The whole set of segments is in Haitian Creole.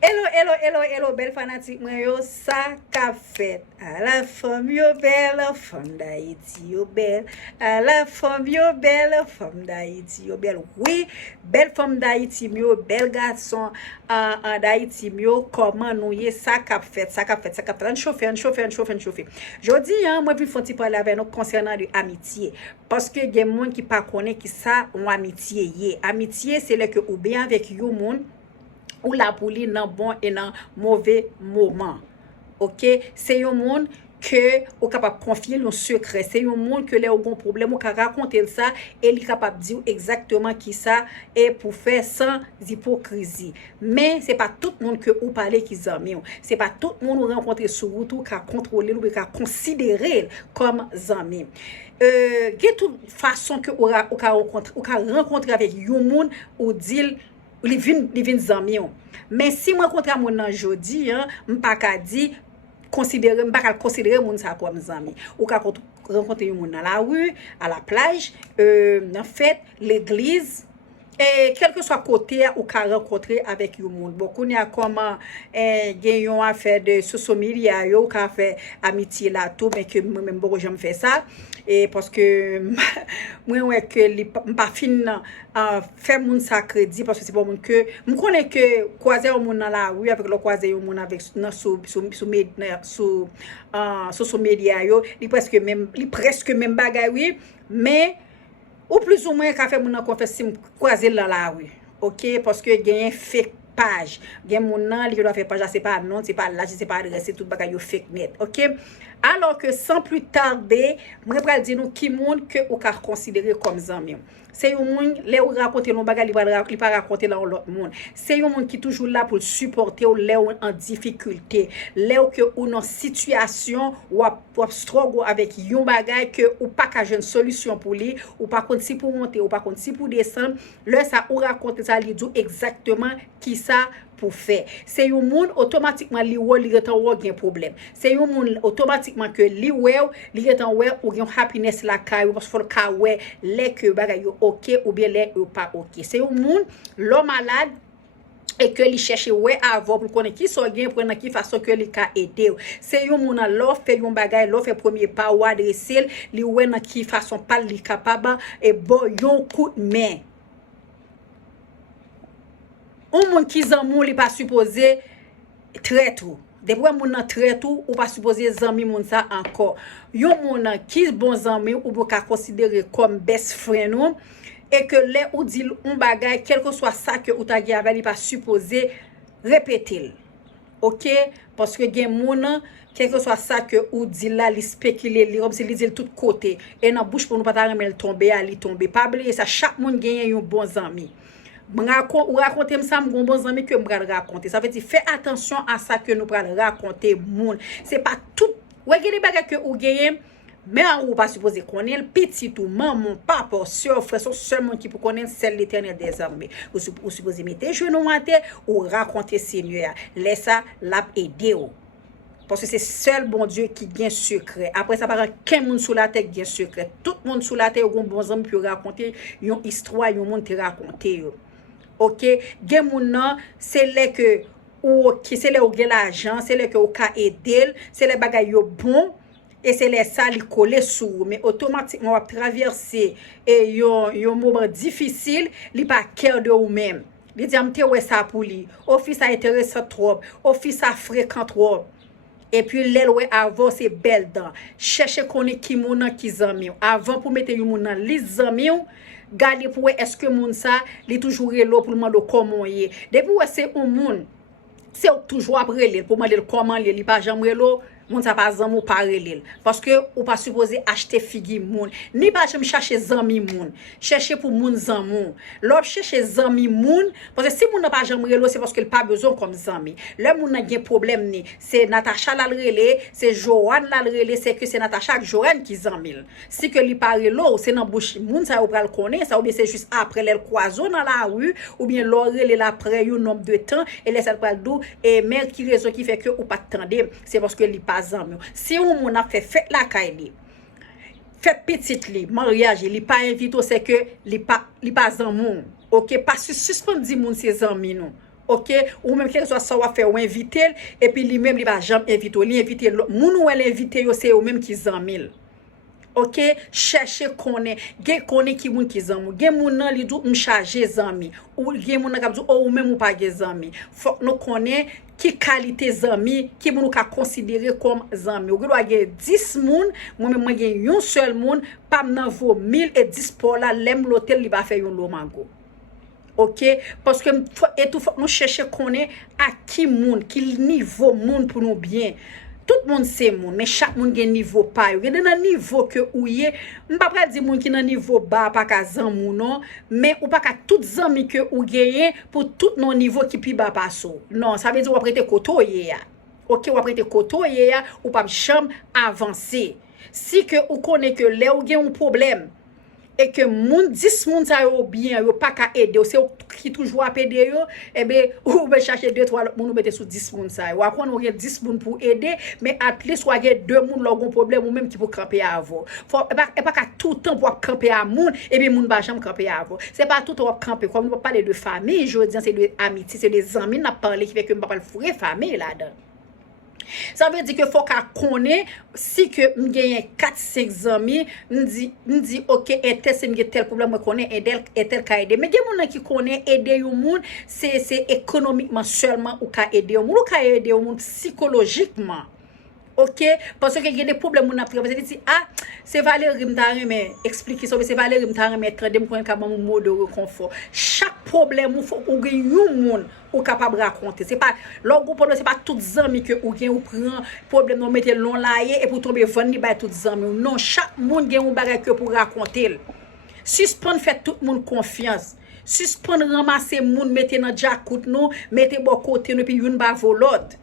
Hello, hello, hello, hello, belle fanatique, moi yo, ça qu'a fait. À la femme yo belle, femme d'Haïti yo belle. À la femme yo belle, femme d'Haïti yo belle. Oui, belle femme d'Haïti yo, belle garçon d'Haïti yo, comment nous y ça qu'a fait, ça qu'a fait, ça qu'a fait. On chauffe, on chauffe, on chauffe, on chauffe. Je dis, moi, puis faut parler avec nous concernant l'amitié. Parce que il y a des gens qui ne connaissent pas qui ça, une amitié. Amitié, c'est le que ou bien avec yo monde ou la pour li dans bon et dans mauvais moment. OK, c'est un monde que ou capable confier un secret, c'est un monde que les au bon problème ou ka raconter ça et li capable dire exactement qui ça est pour faire sans hypocrisie. Mais c'est pas tout le monde que ou parler qui zami, c'est pas tout le monde ou rencontrer sur route ou ka contrôler ou ka considérer comme zami. Gen toute façon que ou ka rencontrer avec un monde ou dire li vin zami. Mais si moi rencontre mon nan jodi, m'pa ka di considérer m'pa ka considérer moun sa comme zami. Ou ka rencontrer moun dans la rue, à la plage, en fait, l'église. Et quel que soit côté ou ka rencontrer avec yon monde. Beaucoup n'y a comment gen yon affaire de social media yo ka fait amitié là tout mais que moi même beaucoup j'aime faire ça et parce que moi ouais que pas fin faire moun ça crédit parce que c'est pas moun que me connais que croiser un monde dans la rue avec le croiser un monde avec sur social media yo li presque même bagay oui mais ou plus ou moins ka fait moun nan confesse croiser dans la rue. OK, parce que gagne fake page. Gagne moun nan li doit faire page, c'est pas non, c'est pas là, c'est pas adresse, c'est tout bagay yo fake net. OK? Alors que sans plus tarder, moi pral dire nous qui monde que ou ka considérer comme zami. C'est un monde les ou raconter non bagay li pas raconter dans l'autre monde. C'est un monde qui toujours là pour supporter ou les en difficulté, les que ou dans situation ou struggle avec yon bagay que ou pas ka jeune solution pour lui ou pas compte si pour monter ou pas compte si pour descendre, là ça ou raconter ça li dit exactement qui ça pour faire. C'est un monde automatiquement li retan gen problème. C'est un monde automatiquement que li retan ou gen happiness la kay parce faut ka les que bagay yo OK ou bien les ou pas OK. C'est un monde l'homme malade et que li cherche avant pour connaître qui sont gain pour qui façon que li ka aider. C'est yon moun l'o fait yon bagay, l'o fait premier pas ou adresser li dans qui façon pas li capable et bon yon coup de main. Un monde qui zanmou li pas supposé très tout. Depuis moun nan très tout ou pas supposé zanmi moun ça encore. Yon moun qui bon zanmi ou ka considérer comme best friend ou et que les ou dit un bagay quel que soit ça que ou ta gen avec li pas supposé répéter. OK, parce que gen moun quel que soit ça que ou dit là li spéculer li comme si li dit tout côté et dans bouche pour nous pas remettre tomber à li tomber. Pas oublier ça chaque monde gagne un bon zanmi. Ou raconter ça mon bon ami que m'pral raconter ça veut dire fais attention à ça que nous pral raconter moun c'est pas tout ouais gade bagay que ou gagne mais ou pas supposé connaître petit ou maman papa soeur frère sont seulement qui pour connaître celle l'Éternel des armées ou supposé mettre genou à terre ou raconter Seigneur laisse ça l'a aider parce que c'est seul bon Dieu qui gagne secret. Après ça par qu'un monde sous la terre gagne secret. Tout monde sous la terre gon bon ami pour raconter une histoire, yon monde te raconter. OK, gen moun nan c'est les que ou qui c'est les ou gen l'argent, c'est les que ou ka aider, c'est les bagay yo bon et c'est les ça li coller sous mais automatiquement va traverser et yon moment difficile, li pas cœur de ou même. Li dit amte ouais ça pour li. Office ça intéressant trop, office ça fréquent trop. Et puis l'elle ouais avant c'est belle dent. Chercher connait qui moun nan ki zanmi. Avant pour mettre yon moun nan li zanmi garder pour est-ce que moun ça li toujours là pour demander comment y depuis c'est un monde c'est toujours après lui pour demander comment li pas jamais là moun ça pas zanmou parler parce que ou pas supposé acheter figi moun ni pas jamais chercher zanmi moun chercher pour moun zanmou l'autre chercher zanmi moun parce que si moun n'a pas jamais là c'est parce qu'il pas besoin comme zanmi le moun n'a gen problème ni c'est Natacha la relé c'est Joanne la relé c'est que c'est Natacha avec Joanne qui zanmi si que li parler là c'est dans bouche moun ça ou pral connaît ça ou bien c'est juste après les croiseau dans la rue ou bien l'orelé l'après un nombre de temps et laisse pral dou et mais qui raison qui fait que ou pas tendre c'est parce que li pas si on a fait la caille fait petite li mariage li pas invité c'est que li pas zanmou OK pas suspend di moun c'est zanmi nous OK, ou même quelque soit ça va faire ou inviter et puis lui même il va jamais inviter, lui inviter moun ou elle inviter yo c'est eux même qui zanmil. OK, chercher connaît qui moun qui zanmou, gen moun nan li dou m'charger zanmi ou gen moun nan k'ap dou ou même ou pas gen zanmi. Faut nous connaît qui qualité zanmi qui moun ka considérer comme zanmi. Ou doit gen 10 moun, moi même moi gen un seul moun, pas nan vaut 1010 pour la lem l'hôtel li va faire un lomango. OK, parce que et tout faut nous chercher connaît à qui moun, qui niveau moun pour nous bien. Tout le monde c'est moun, mais chaque monde a un niveau pas. Il y a un niveau que ou yé, m'pa pas dire moun qui nan niveau bas pas ka zan moun non, mais ou pas ka tout zami que ou gagne pour tout non niveau qui pi bas passo. Non, ça veut dire ou prêter koto yé ya. OK, ou prêter koto yé ya ou pas chambre avancer. Si que ou connaît que là ou gagne un problème et que moun 10 moun ça yo bien yo pas ka aider c'est qui toujours à aider yo et ben ou be chercher 2 3 moun ou mettre sous 10 moun ça ou après on 10 moun pour aider mais at least soit 2 moun l'gon problème ou même qui pour camper avant faut et pas tout temps pour camper à moun et bien moun ba jamais camper avant c'est pas tout temps camper comme on parler de famille je dis c'est de amitié c'est des amis n'a parler qui fait que pas le fourrer famille là-dedans. Ça veut dire que faut qu'à connaît si que m'gagne 4-5 amis m'di OK et tel c'est tel problème me connaît et tel ka aider mais gen moun qui connaît aider yon moun c'est économiquement seulement ou ka aider yon moun ou ka aider yon moun psychologiquement. OK, parce que il y a des problèmes on a traversé dit c'est Valérie m'ta mais expliquer ça c'est Valérie m'ta mais trader m'prendre comme un mot de réconfort. Chaque problème ou faut ou gen yon moun ou capable raconter c'est pas l'autre problème c'est pas toutes amis que ou gen ou prend problème on mettre long là et pour tomber vendre ni ba toutes amis non chaque monde gen un bagage que pour raconter. Suspend fait tout monde confiance. Suspend ramasser monde mettre dans jacout nous mettre bon côté nous puis une ba volode.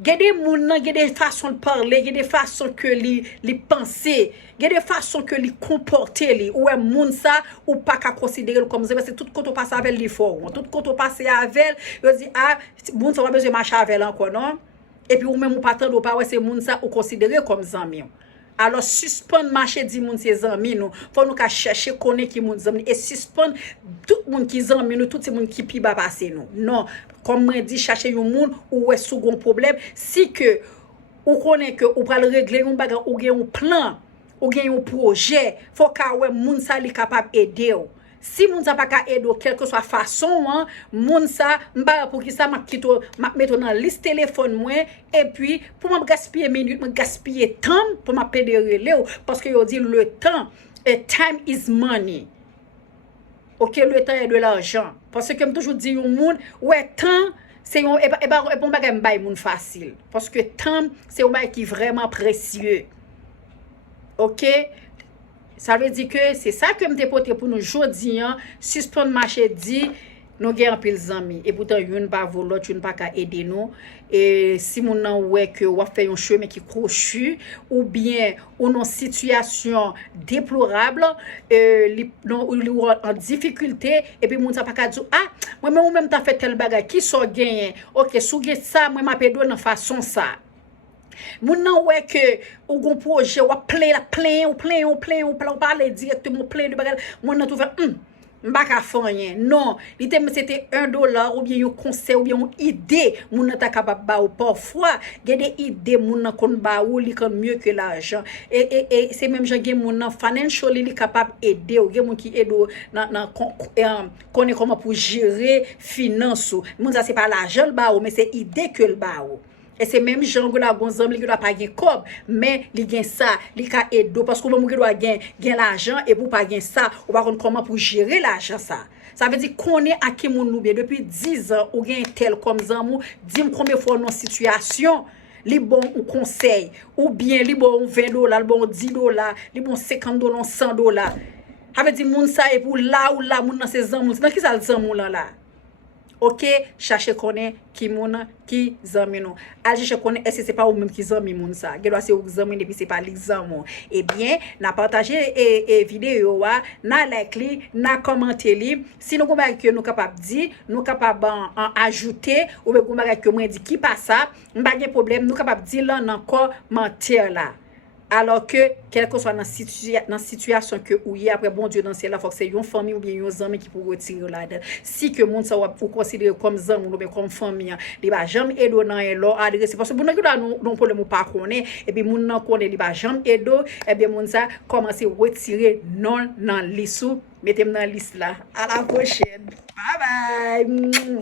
Gade moun nan gade façon de parler, gade façon que li penser, gade façon que li comporter li ou moun ça ou pas ka considérer comme ça parce que tout quand on passe avec li fort, tout quand on passe avec, yo dit moun ça va besoin marcher avec encore non et puis ou même ou pas tendre pas ouais c'est moun ça ou considérer comme zami. Alors suspend marché di moun c'est zami nous faut nous ka chercher connaître qui moun zami et suspend tout moun qui zami nous tout ces moun qui pi ba passer nous non comme moi dit chercher un moun ou est second problème si que ou connaît que ou pral régler un bagage ou gen un plan ou gen un projet faut ka ouais moun ça li capable aider ou si moun sa pas ka aider quelle que soit façon moun ça m'ba pour qui ça m'a quito m'a mettre dans liste téléphone moi et puis pour m'a gaspiller minute m'a gaspiller temps pour m'a pédérer parce que yo dit le temps et time is money. OK, le temps est de l'argent parce que comme toujours dit au monde ouais temps c'est un bon bagage m'bay moun facile parce que temps c'est un bagage qui vraiment précieux. OK, ça veut dire que c'est ça que m'te porté pour nous jodi suspend marché dit nous gen pile zami et pourtant une pas voler une pas ka aider nous et si mon nan ouais que ou fait un chemin qui crochu ou bien ou non situation déplorable en difficulté et puis moun ça pas ka dire moi même ou même t'a fait tel bagage qui so gagné OK sou gen ça moi m'a pédo dans façon ça. Moun nan ouais que ou gon projet ou plein parler directement plein de bagage moun nan tout fait m'baka fanyen non c'était $1 ou bien un conseil ou bien une idée moun nan ta capable ba ou parfois gen des idées moun nan kon ba ou li kon mieux que l'argent et c'est même gens gen moun nan financially li capable aider ou gen moun qui aide nan connaît comment pour gérer finance moun ça c'est pas l'argent ba ou mais c'est idée que le ba ou. Et c'est même gens que la gonzam li doit pas gain cob mais li gain ça li ka aider parce que moun ki doit gain l'argent et pour pas gain ça ou pas comment pour gérer l'argent ça veut dire qu'on est à qui moun nou bien depuis 10 ans ou gain tel comme zamou dis-moi combien fois dans situation li bon ou conseil ou bien li bon $20 li bon $10 li bon $50 $100 ça veut dire moun ça et pour là ou là moun dans ces zamou dans qui ça zamou là. OK, chercher connaît qui moun qui zami nou. Al chercher connaît est-ce c'est pas ou même qui zami moun ça. Gè doit c'est ou zami depuis c'est pas l'examen. Eh bien, n'a partager et vidéo n'a like li, n'a commenter li. Si nous comme que nous capable dire, nous capable en ajouter ou comme que moi dit qui pas ça, pas de problème, nous capable dire là dans commentaire là. alors que quel que soit dans situation que ou y après bon Dieu dans ciel là faut que c'est une famille ou bien un ami qui pour retirer là-dedans si que monde ça va pour considérer comme ami ou bien comme famille il va jamais aider dans et là adresser parce que bon là non problème pas connaît et puis monde nan connaît il va jamais aider et bien monde ça commencer retirer non dans liste mettez dans liste là à la prochaine bye bye